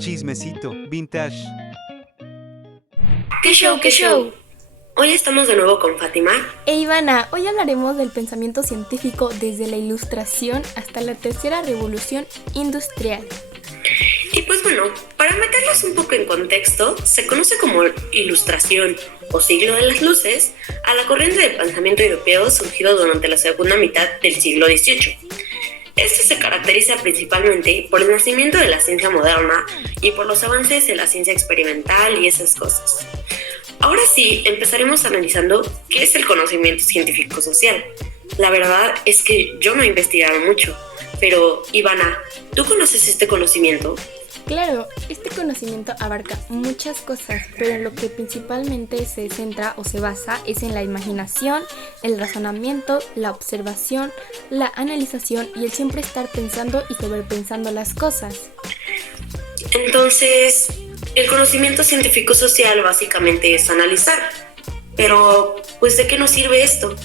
Chismecito, vintage. ¡Qué show, qué show! Hoy estamos de nuevo con Fátima. E Ivana, hoy hablaremos del pensamiento científico desde la Ilustración hasta la Tercera Revolución Industrial. Y pues bueno, para meterlos un poco en contexto, se conoce como Ilustración o siglo de las luces a la corriente de pensamiento europeo surgido durante la segunda mitad del siglo XVIII. Este se caracteriza principalmente por el nacimiento de la ciencia moderna y por los avances de la ciencia experimental y esas cosas. Ahora sí, empezaremos analizando qué es el conocimiento científico social. La verdad es que yo no he investigado mucho, pero Ivana, ¿tú conoces este conocimiento? Claro, este conocimiento abarca muchas cosas, pero en lo que principalmente se centra o se basa es en la imaginación, el razonamiento, la observación, la analización y el siempre estar pensando y sobrepensando las cosas. Entonces, el conocimiento científico social básicamente es analizar. Pero, pues, ¿de qué nos sirve esto?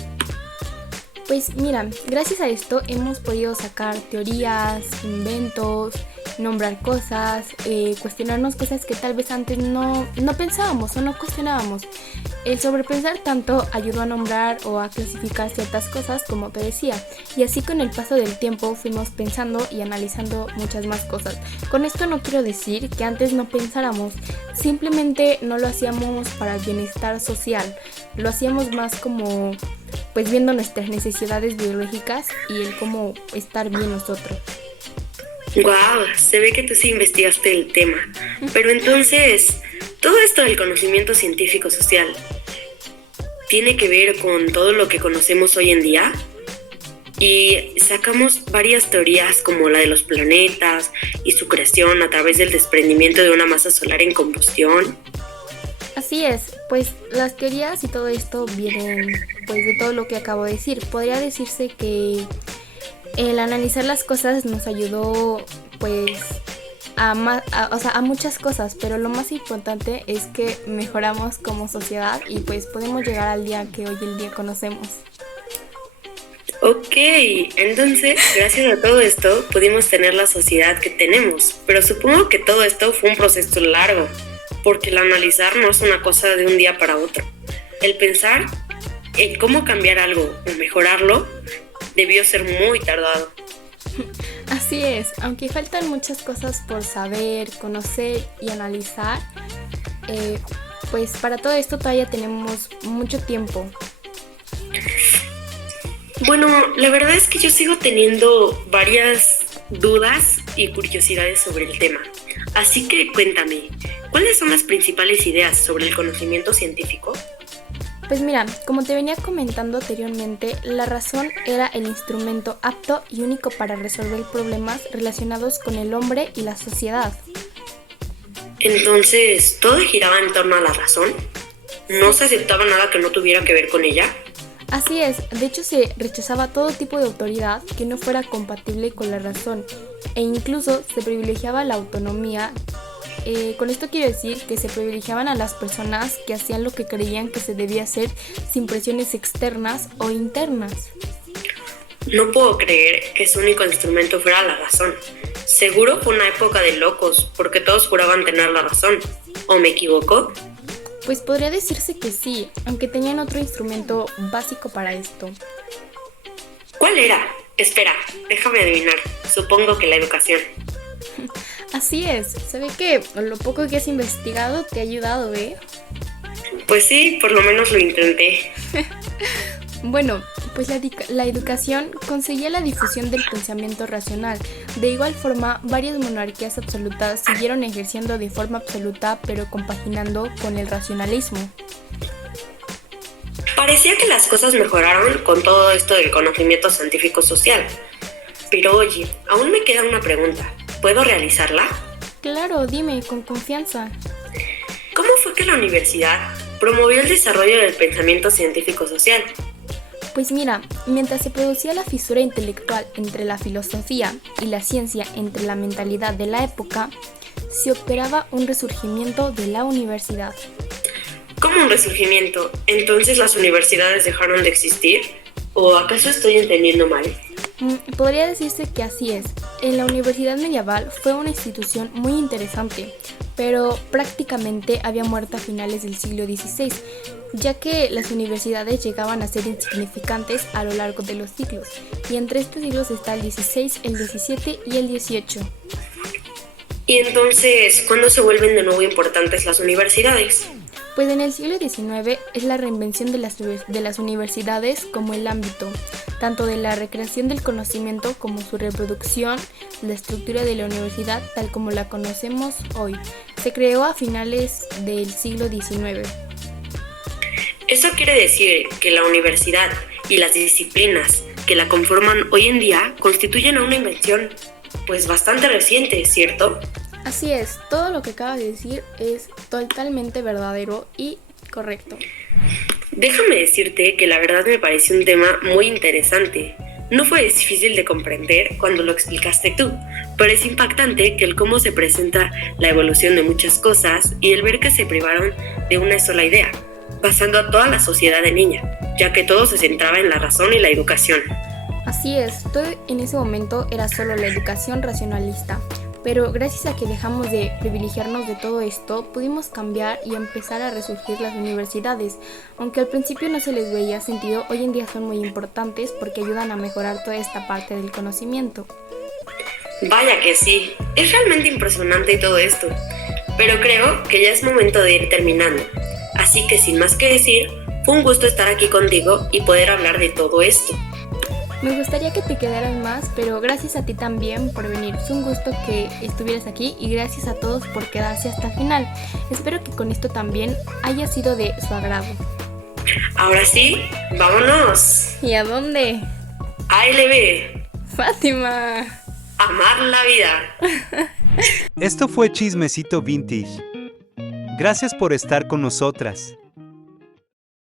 Pues mira, gracias a esto hemos podido sacar teorías, inventos, nombrar cosas, cuestionarnos cosas que tal vez antes no pensábamos o no cuestionábamos. El sobrepensar tanto ayudó a nombrar o a clasificar ciertas cosas, como te decía, y así con el paso del tiempo fuimos pensando y analizando muchas más cosas. Con esto no quiero decir que antes no pensáramos, simplemente no lo hacíamos para el bienestar social, lo hacíamos más como pues viendo nuestras necesidades biológicas y el cómo estar bien nosotros. Guau, se ve que tú sí investigaste el tema. Pero entonces, todo esto del conocimiento científico social tiene que ver con todo lo que conocemos hoy en día. Y sacamos varias teorías como la de los planetas y su creación a través del desprendimiento de una masa solar en combustión. Así es, pues las teorías y todo esto vienen pues de todo lo que acabo de decir. Podría decirse que el analizar las cosas nos ayudó pues a muchas cosas, pero lo más importante es que mejoramos como sociedad y pues podemos llegar al día que hoy en día conocemos. Ok, entonces, gracias a todo esto pudimos tener la sociedad que tenemos, pero supongo que todo esto fue un proceso largo, porque el analizar no es una cosa de un día para otro. El pensar en cómo cambiar algo o mejorarlo debió ser muy tardado. Así es, aunque faltan muchas cosas por saber, conocer y analizar, pues para todo esto todavía tenemos mucho tiempo. Bueno, la verdad es que yo sigo teniendo varias dudas y curiosidades sobre el tema. Así que cuéntame, ¿cuáles son las principales ideas sobre el conocimiento científico? Pues mira, como te venía comentando anteriormente, la razón era el instrumento apto y único para resolver problemas relacionados con el hombre y la sociedad. Entonces, ¿todo giraba en torno a la razón? ¿No se aceptaba nada que no tuviera que ver con ella? Así es, de hecho se rechazaba todo tipo de autoridad que no fuera compatible con la razón e incluso se privilegiaba la autonomía. Con esto quiero decir que se privilegiaban a las personas que hacían lo que creían que se debía hacer sin presiones externas o internas. No puedo creer que su único instrumento fuera la razón. Seguro fue una época de locos, porque todos juraban tener la razón. ¿O me equivoco? Pues podría decirse que sí, aunque tenían otro instrumento básico para esto. ¿Cuál era? Espera, déjame adivinar. Supongo que la educación. Así es, se ve que lo poco que has investigado te ha ayudado, ¿eh? Pues sí, por lo menos lo intenté. Bueno, pues la educación conseguía la difusión del pensamiento racional. De igual forma, varias monarquías absolutas siguieron ejerciendo de forma absoluta, pero compaginando con el racionalismo. Parecía que las cosas mejoraron con todo esto del conocimiento científico social. Pero oye, aún me queda una pregunta. ¿Puedo realizarla? Claro, dime, con confianza. ¿Cómo fue que la universidad promovió el desarrollo del pensamiento científico social? Pues mira, mientras se producía la fisura intelectual entre la filosofía y la ciencia, entre la mentalidad de la época, se operaba un resurgimiento de la universidad. ¿Cómo un resurgimiento? ¿Entonces las universidades dejaron de existir? ¿O acaso estoy entendiendo mal? Podría decirse que así es. en la Universidad Medieval fue una institución muy interesante, pero prácticamente había muerto a finales del siglo XVI, ya que las universidades llegaban a ser insignificantes a lo largo de los siglos, y entre estos siglos está el XVI, el XVII y el XVIII. Y entonces, ¿cuándo se vuelven de nuevo importantes las universidades? Pues en el siglo XIX es la reinvención de las universidades como el ámbito, tanto de la recreación del conocimiento como su reproducción, la estructura de la universidad tal como la conocemos hoy. Se creó a finales del siglo XIX. Eso quiere decir que la universidad y las disciplinas que la conforman hoy en día constituyen una invención pues bastante reciente, ¿cierto? Así es, todo lo que acabas de decir es totalmente verdadero y correcto. Déjame decirte que la verdad me pareció un tema muy interesante. No fue difícil de comprender cuando lo explicaste tú, pero es impactante que el cómo se presenta la evolución de muchas cosas y el ver que se privaron de una sola idea, pasando a toda la sociedad de niña, ya que todo se centraba en la razón y la educación. Así es, todo en ese momento era solo la educación racionalista. Pero gracias a que dejamos de privilegiarnos de todo esto, pudimos cambiar y empezar a resurgir las universidades. Aunque al principio no se les veía sentido, hoy en día son muy importantes porque ayudan a mejorar toda esta parte del conocimiento. Vaya que sí, es realmente impresionante todo esto. Pero creo que ya es momento de ir terminando. Así que sin más que decir, fue un gusto estar aquí contigo y poder hablar de todo esto. Me gustaría que te quedaras más, pero gracias a ti también por venir. Fue un gusto que estuvieras aquí y gracias a todos por quedarse hasta el final. Espero que con esto también haya sido de su agrado. Ahora sí, vámonos. ¿Y a dónde? ALB. Fátima. Amar la vida. Esto fue Chismecito Vintage. Gracias por estar con nosotras.